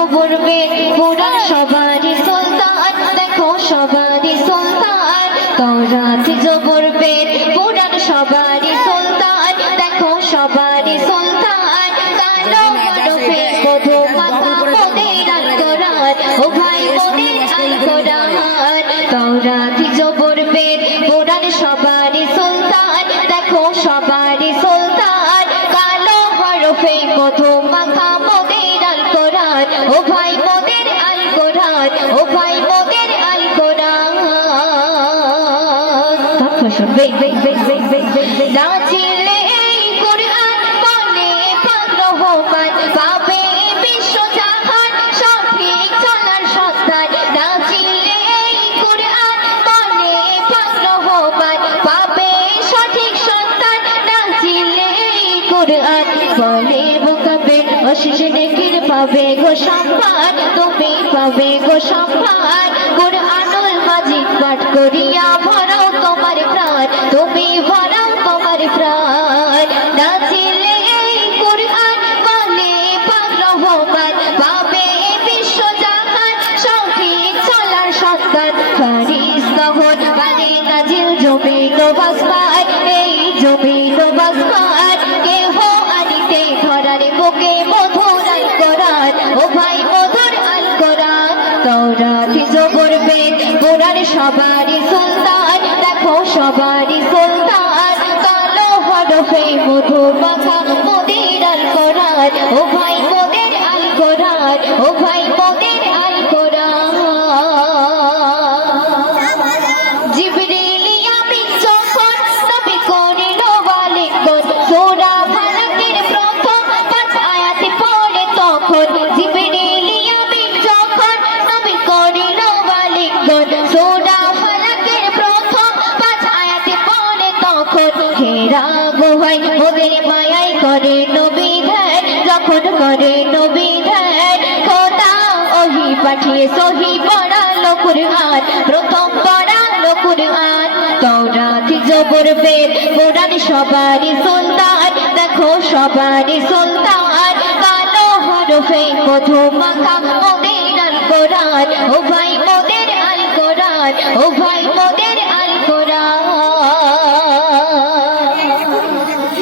জবর বেদ কোরআন সবারই সুলতান, দেখো সবারই সুলতান। তাওরাত জবর বেদ কোরআন সবারই সুলতান, দেখো সবারই সুলতান। কালো হরফে মধু মাখা মোদের আল কোরআন, ও ভাই মোদের আল কোরআন। তাওরাত জবর বেদ কোরআন সবারই সুলতান, দেখো সবারই সুলতান। কালো হরফে মধু মাখা মোদের আল কোরআন, ও ভাই মোদের আল কোরআন, ও ভাই মোদের আল কোরআন। শুনবে নাচিলে এই কোরআন বলে পাক রহমান, পাবে বিশ্ব জাহান সঠিক চলার সন্ধান। নাচিলে এই কোরআন বলে পাক রহমান, পাবে সঠিক সন্তান। নাচিলে এই কোরআন বলে মোকাবেল অশেষ নেকির পাবে গো সম্মান, তুমি পাবে গো সম্মান। কোরআনুল মাজিদ পাঠ করিয়া ভরাও তোমার প্রাণ, তুমি ভরাও তোমার প্রাণ। নাচিলে এই কোরআন বলে পাক রহমান, পাবে বিশ্ব জাহান সঠিক চলার সন্তান। ফারিস্তাহন মানে নাজিল জমিন ও আসমান, এই জমিন ও আসমান। কেহ আনিতে ধরার বুকে মধুর আল কোরআন, ও ভাই মধুর আল কোরআন। তাওরাত জবর বেদ কোরআন সবারই সুলতান, দেখো সবারই সুলতান। কালো হরফে মধু মাখা মোদের আল কোরআন, ও ভাই মোদের আল কোরআন, ও ভাই মোদের আল কোরআন। জিবরিল আমিন যখন নবী করিল আলিঙ্গন, সূরা ফালাকের প্রথম 5 আয়াত পড়ে তখন। জিবরিল আমিন যখন নবী করিল আলিঙ্গন, সূরা ফালাকের প্রথম 5 আয়াত পড়ে তখন। হেরা গুহায় মোদের মায়ায় করে নবী ধ্যান, যখন করে নবী ধ্যান। খোদা ওহি পাঠিয়ে সহি পড়ালো কুরআন, প্রথম পড়ালো কুরআন। তাওরাত জবর বেদ কোরআন সবারই সুলতান, দেখো সবারই সুলতান। কালো হরফে মধু মাখা মোদের আল কোরআন, ও ভাই